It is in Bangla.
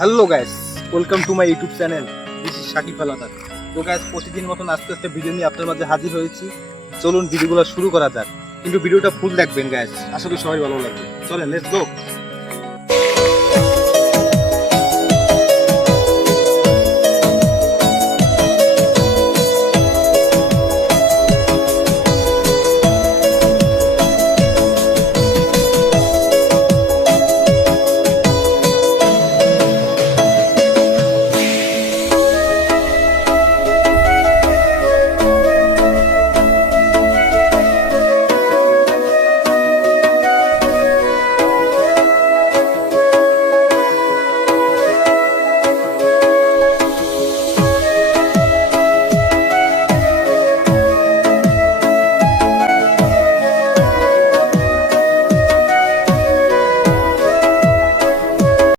Hello guys, welcome to my YouTube channel. This is Shakib আলাদার। তো গাইস, প্রতিদিন মতন আজকে একটা ভিডিও নিয়ে আপনার মাঝে হাজির হয়েছি। চলুন ভিডিওগুলো শুরু করা যাক, কিন্তু ভিডিওটা ফুল দেখবেন গাইস, আশা করি সবাই ভালো লাগবে। চলেন, লেটস গো।